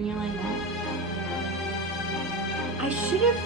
And you're like, what? I should have...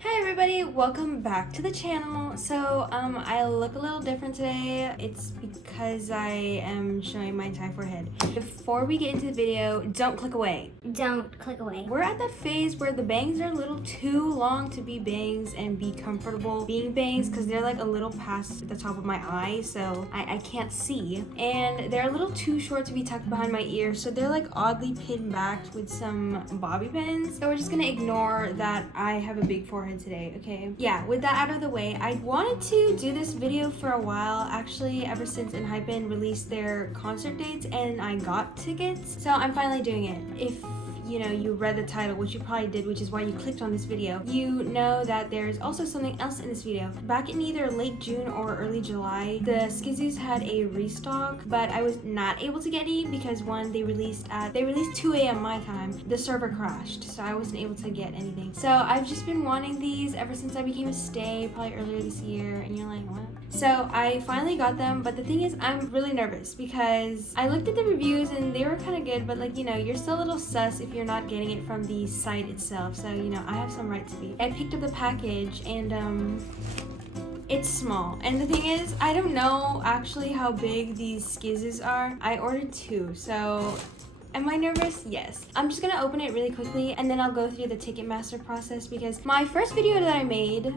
Hi everybody, welcome back to the channel. So, I look a little different today. It's because I am showing my entire forehead. Before we get into the video, don't click away. Don't click away. We're at that phase where the bangs are a little too long to be bangs and be comfortable being bangs because they're like a little past the top of my eye, so I can't see. And they're a little too short to be tucked behind my ear, so they're like oddly pinned back with some bobby pins. So we're just gonna ignore that I have a big forehead today, okay? Yeah, with that out of the way, I wanted to do this video for a while, actually ever since ENHYPEN released their concert dates and I got tickets. So I'm finally doing it. If you know, you read the title, which you probably did, which is why you clicked on this video, you know that there's also something else in this video. Back in either late June or early July, the SKZOOs had a restock, but I was not able to get any because one, they released 2 a.m. my time. The server crashed, so I wasn't able to get anything. So I've just been wanting these ever since I became a stay, probably earlier this year, and you're like, what? So I finally got them, but the thing is, I'm really nervous because I looked at the reviews and they were kind of good, but like, you know, you're still a little sus if you're not getting it from the site itself. So, you know, I have some right to be. I picked up the package and it's small. And the thing is, I don't know actually how big these SKZOOs are. I ordered 2, so am I nervous? Yes. I'm just gonna open it really quickly and then I'll go through the Ticketmaster process because my first video that I made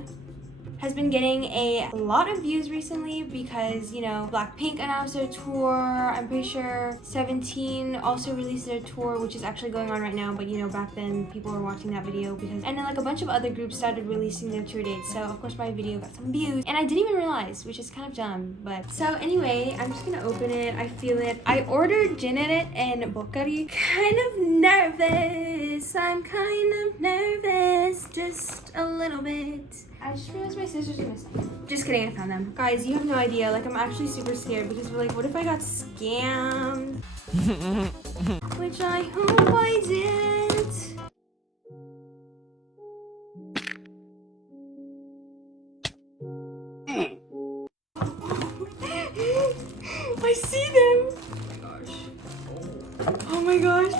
has been getting a lot of views recently because, you know, Blackpink announced their tour. I'm pretty sure 17 also released their tour, which is actually going on right now, but you know, back then people were watching that video because, and then like a bunch of other groups started releasing their tour dates, so of course my video got some views and I didn't even realize, which is kind of dumb. But so anyway, I'm just gonna open it. I feel it. I ordered Jineret and Bokari. Kind of nervous. I'm kind of nervous, just a little bit. I just realized my scissors are missing. Just kidding, I found them. Guys, you have no idea. Like, I'm actually super scared because we're like, what if I got scammed? Which I hope I didn't. I see them. Oh my gosh.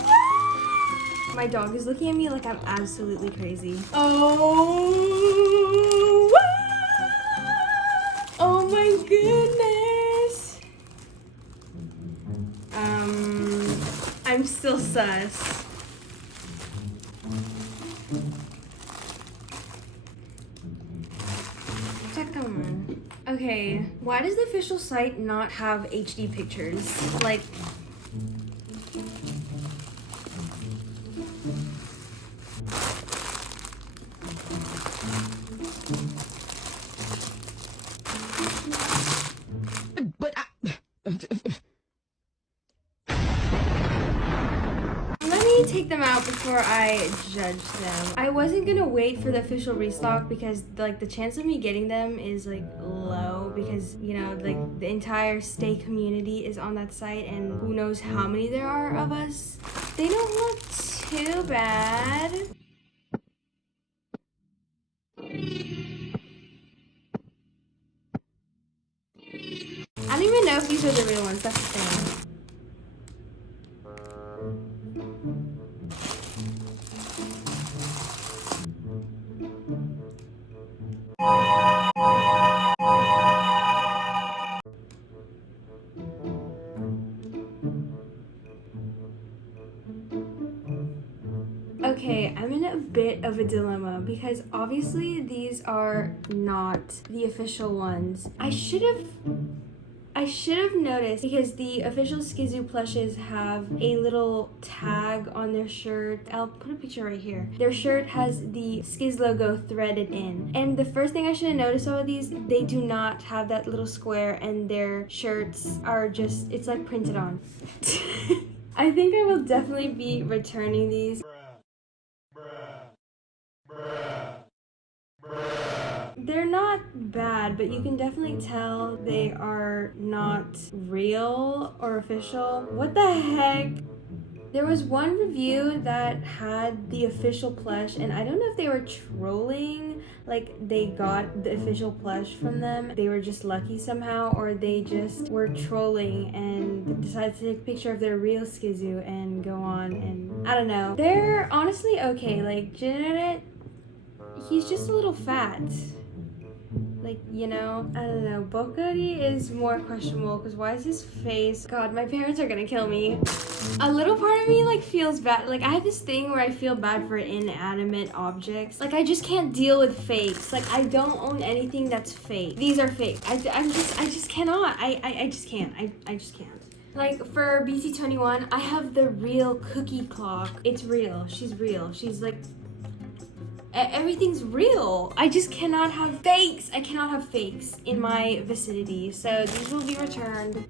My dog is looking at me like I'm absolutely crazy. Oh, oh my goodness. I'm still sus. Check them. Okay, why does the official site not have HD pictures? Like, take them out before I judge them. I wasn't gonna wait for the official restock because like the chance of me getting them is like low because, you know, like the entire stay community is on that site and who knows how many there are of us. They don't look too bad. I don't even know if these are the real ones, that's the thing. Okay, I'm in a bit of a dilemma because obviously these are not the official ones. I should have noticed because the official SKZOO plushes have a little tag on their shirt. I'll put a picture right here. Their shirt has the SKZ logo threaded in. And the first thing I should have noticed about these, they do not have that little square and their shirts are just, it's like printed on. I think I will definitely be returning these. They're not bad, but you can definitely tell they are not real or official. What the heck? There was one review that had the official plush, and I don't know if they were trolling like they got the official plush from them, they were just lucky somehow, or they just were trolling and decided to take a picture of their real SKZOO and go on, and I don't know. They're honestly okay. Like Janet, he's just a little fat. Like, you know, I don't know. Bokari is more questionable because why is his face? God, my parents are gonna kill me. A little part of me like feels bad. Like I have this thing where I feel bad for inanimate objects. Like I just can't deal with fakes. Like I don't own anything that's fake. These are fake. I just cannot. I just can't. I just can't. Like for BT21, I have the real cookie clock. It's real. She's real. She's like, everything's real. I just cannot have fakes. I cannot have fakes in my vicinity. So these will be returned.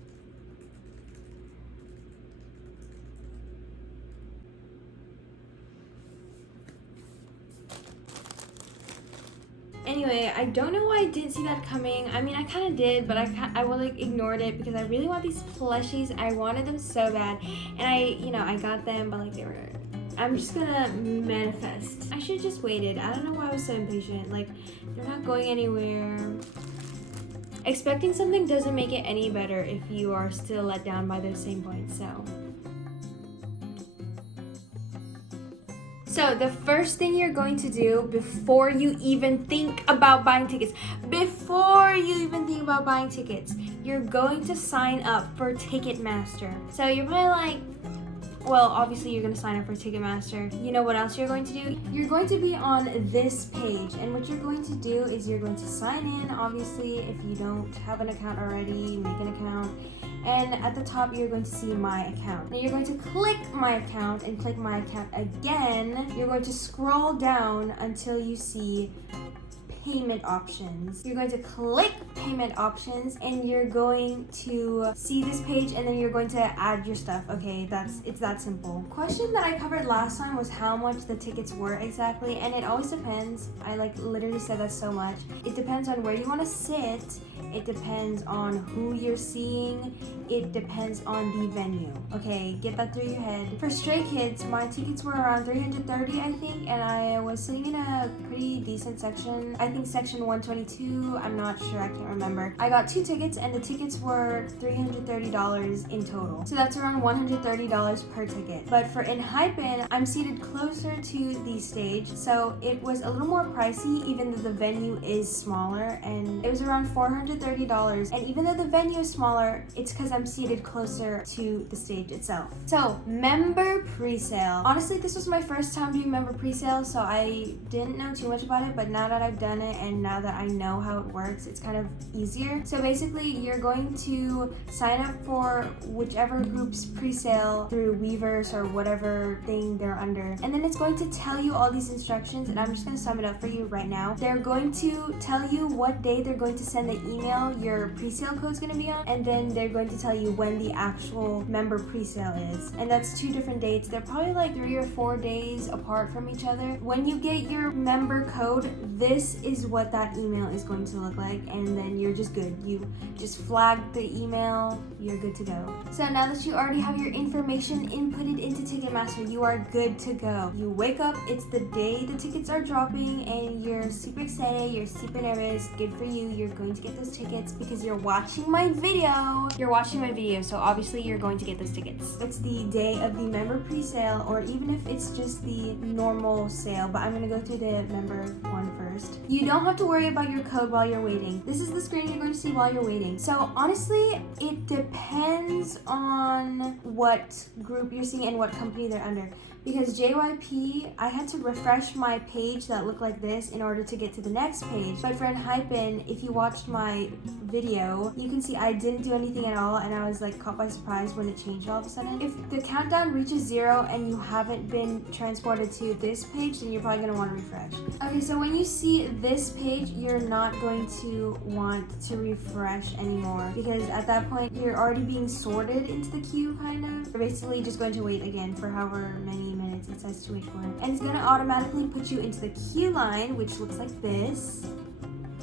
Anyway, I don't know why I didn't see that coming. I mean, I kind of did, but I like ignored it because I really want these plushies. I wanted them so bad, and I got them, but like they were. I'm just gonna manifest. I should have just waited. I don't know why I was so impatient. Like, they're not going anywhere. Expecting something doesn't make it any better if you are still let down by those same points, So the first thing you're going to do before you even think about buying tickets, you're going to sign up for Ticketmaster. So you're probably like, well, obviously you're going to sign up for Ticketmaster. You know what else you're going to do? You're going to be on this page, and what you're going to do is you're going to sign in. Obviously, if you don't have an account already, make an account. And at the top, you're going to see my account. Now you're going to click my account and click my account again. You're going to scroll down until you see payment options. You're going to click payment options and you're going to see this page, and then you're going to add your stuff. Okay, it's that simple. Question that I covered last time was how much the tickets were exactly, and it always depends. I like literally said that so much. It depends on where you want to sit. It depends on who you're seeing. It depends on the venue. Okay, get that through your head. For Stray Kids, my tickets were around 330, I think, and I was sitting in a pretty decent section. I think section 122. I'm not sure. I can't remember. I got 2 tickets, and the tickets were $330 in total. So that's around $130 per ticket. But for Enhypen, I'm seated closer to the stage, so it was a little more pricey, even though the venue is smaller, and it was around $430. And even though the venue is smaller, it's because I'm seated closer to the stage itself. So, member presale. Honestly, this was my first time doing member presale, so I didn't know too much about it, but now that I've done it and now that I know how it works, it's kind of easier. So basically, you're going to sign up for whichever group's presale through Weverse or whatever thing they're under, and then it's going to tell you all these instructions, and I'm just going to sum it up for you right now. They're going to tell you what day they're going to send the email your presale code is going to be on, and then they're going to tell you when the actual member presale is, and that's 2 different dates. They're probably like 3 or 4 days apart from each other. When you get your member code, this is what that email is going to look like, and then you're just good. You just flag the email, you're good to go. So now that you already have your information inputted into Ticketmaster, you are good to go. You wake up, it's the day the tickets are dropping, and you're super excited, you're super nervous. Good for you, you're going to get those tickets because you're watching my video. So obviously you're going to get those tickets. It's the day of the member pre-sale, or even if it's just the normal sale, but I'm gonna go through the member one first. You don't have to worry about your code while you're waiting. This is the screen you're going to see while you're waiting. So honestly, it depends on what group you're seeing and what company they're under. Because JYP, I had to refresh my page that looked like this in order to get to the next page. But for Enhypen, if you watched my video, you can see I didn't do anything at all, and I was like caught by surprise when it changed all of a sudden. If the countdown reaches 0 and you haven't been transported to this page, then you're probably going to want to refresh. Okay, so when you see this page, you're not going to want to refresh anymore, because at that point, you're already being sorted into the queue, kind of. You're basically just going to wait again for however many minutes it says to wait for. And it's going to automatically put you into the queue line, which looks like this.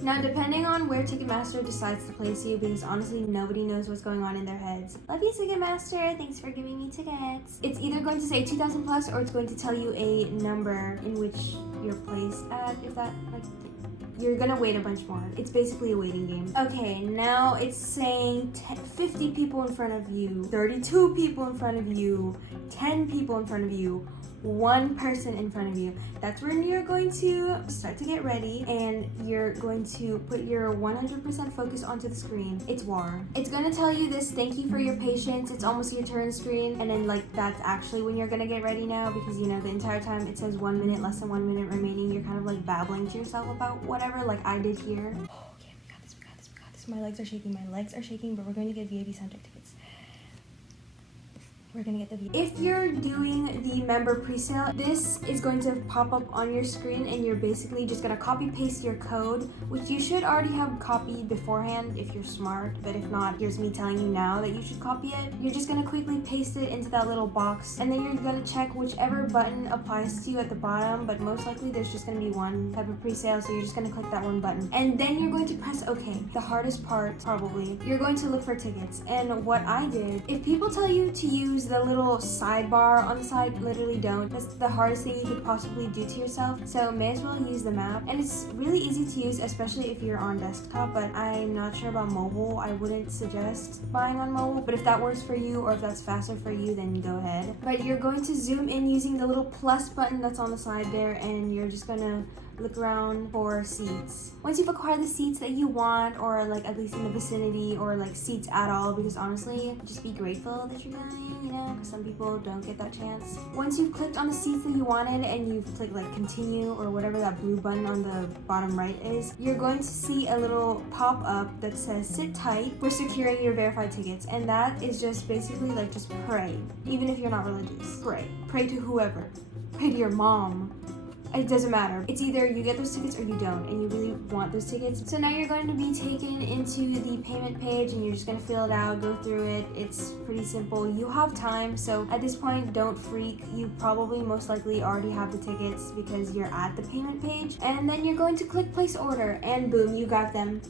Now, depending on where Ticketmaster decides to place you, because honestly, nobody knows what's going on in their heads. Love you, Ticketmaster. Thanks for giving me tickets. It's either going to say 2,000 plus, or it's going to tell you a number in which you're placed at, if that, like, you're gonna wait a bunch more. It's basically a waiting game. Okay, now it's saying 50 people in front of you, 32 people in front of you, 10 people in front of you, 1 person in front of you. That's when you're going to start to get ready, and you're going to put your 100% focus onto the screen. It's war. It's gonna tell you this, thank you for your patience, it's almost your turn screen, and then like that's actually when you're gonna get ready now, because you know the entire time it says 1 minute, less than 1 minute remaining. You're kind of like babbling to yourself about whatever, like I did here. Okay, we got this, we got this, we got this. My legs are shaking, but we're going to get VIP Center tickets. We're gonna get the VIP. If you're doing the member presale, this is going to pop up on your screen, and you're basically just gonna copy paste your code, which you should already have copied beforehand if you're smart, but if not, here's me telling you now that you should copy it. You're just gonna quickly paste it into that little box, and then you're gonna check whichever button applies to you at the bottom, but most likely there's just gonna be one type of presale, so you're just gonna click that one button, and then you're going to press OK. The hardest part, probably, you're going to look for tickets. And what I did, if people tell you to use the little sidebar on the side, literally don't. That's the hardest thing you could possibly do to yourself, so may as well use the map. And it's really easy to use, especially if you're on desktop, but I'm not sure about mobile. I wouldn't suggest buying on mobile, but if that works for you, or if that's faster for you, then go ahead. But you're going to zoom in using the little plus button that's on the side there, and you're just gonna look around for seats. Once you've acquired the seats that you want, or like at least in the vicinity, or like seats at all, because honestly, just be grateful that you're going, you know, because some people don't get that chance. Once you've clicked on the seats that you wanted, and you've clicked like continue or whatever that blue button on the bottom right is, you're going to see a little pop-up that says sit tight for securing your verified tickets. And that is just basically like just pray. Even if you're not religious, pray to whoever. Pray to your mom. It doesn't matter. It's either you get those tickets or you don't, and you really want those tickets. So now you're going to be taken into the payment page, and you're just going to fill it out, go through it. It's pretty simple. You have time, so at this point, don't freak. You probably most likely already have the tickets because you're at the payment page. And then you're going to click place order, and boom, you got them.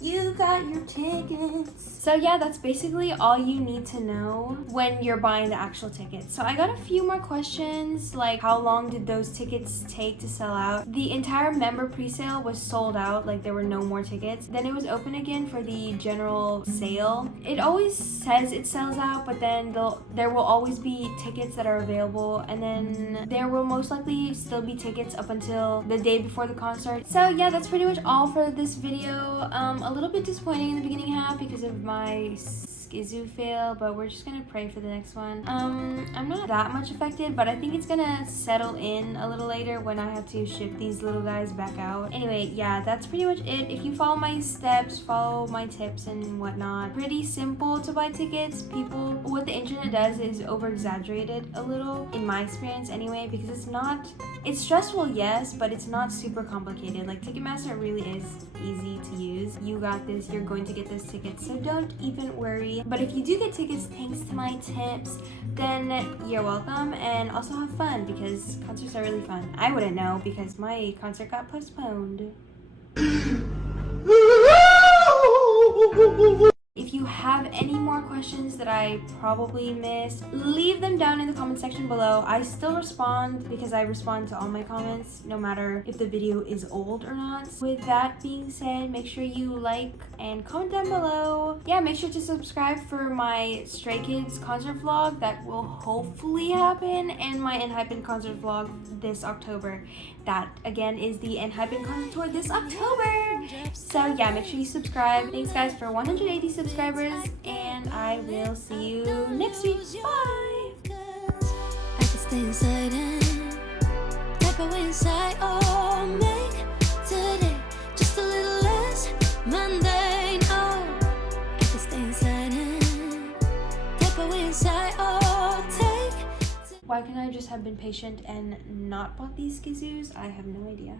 You got your tickets. So yeah, that's basically all you need to know when you're buying the actual tickets. So I got a few more questions, like how long did those tickets take to sell out? The entire member presale was sold out, like there were no more tickets. Then it was open again for the general sale. It always says it sells out, but then there will always be tickets that are available, and then there will most likely still be tickets up until the day before the concert. So yeah, that's pretty much all for this video. A little bit disappointing in the beginning half because of my SKZOO fail, but we're just gonna pray for the next one. I'm not that much affected, but I think it's gonna settle in a little later when I have to ship these little guys back out. Anyway, yeah, that's pretty much it. If you follow my steps, follow my tips and whatnot, pretty simple to buy tickets. What the internet does is over-exaggerated a little, in my experience anyway, because it's stressful, yes, but it's not super complicated. Like Ticketmaster really is easy to use. You got this, you're going to get those tickets, so don't even worry. But if you do get tickets thanks to my tips, then you're welcome, and also have fun, because concerts are really fun. I wouldn't know because my concert got postponed. If you have any more questions that I probably missed, leave them down in the comment section below. I still respond because I respond to all my comments, no matter if the video is old or not. With that being said, make sure you like and comment down below. Yeah, make sure to subscribe for my Stray Kids concert vlog that will hopefully happen, and my ENHYPEN concert vlog this October. That again is the ENHYPEN concert tour this October. So yeah, make sure you subscribe. Thanks guys for 180 subscribers, and I will see you next week. Bye! I can stay inside and type away inside, or make today just a little less mundane. Oh, I can stay inside and type away inside, or take. Why couldn't I just have been patient and not bought these SKZOOs? I have no idea.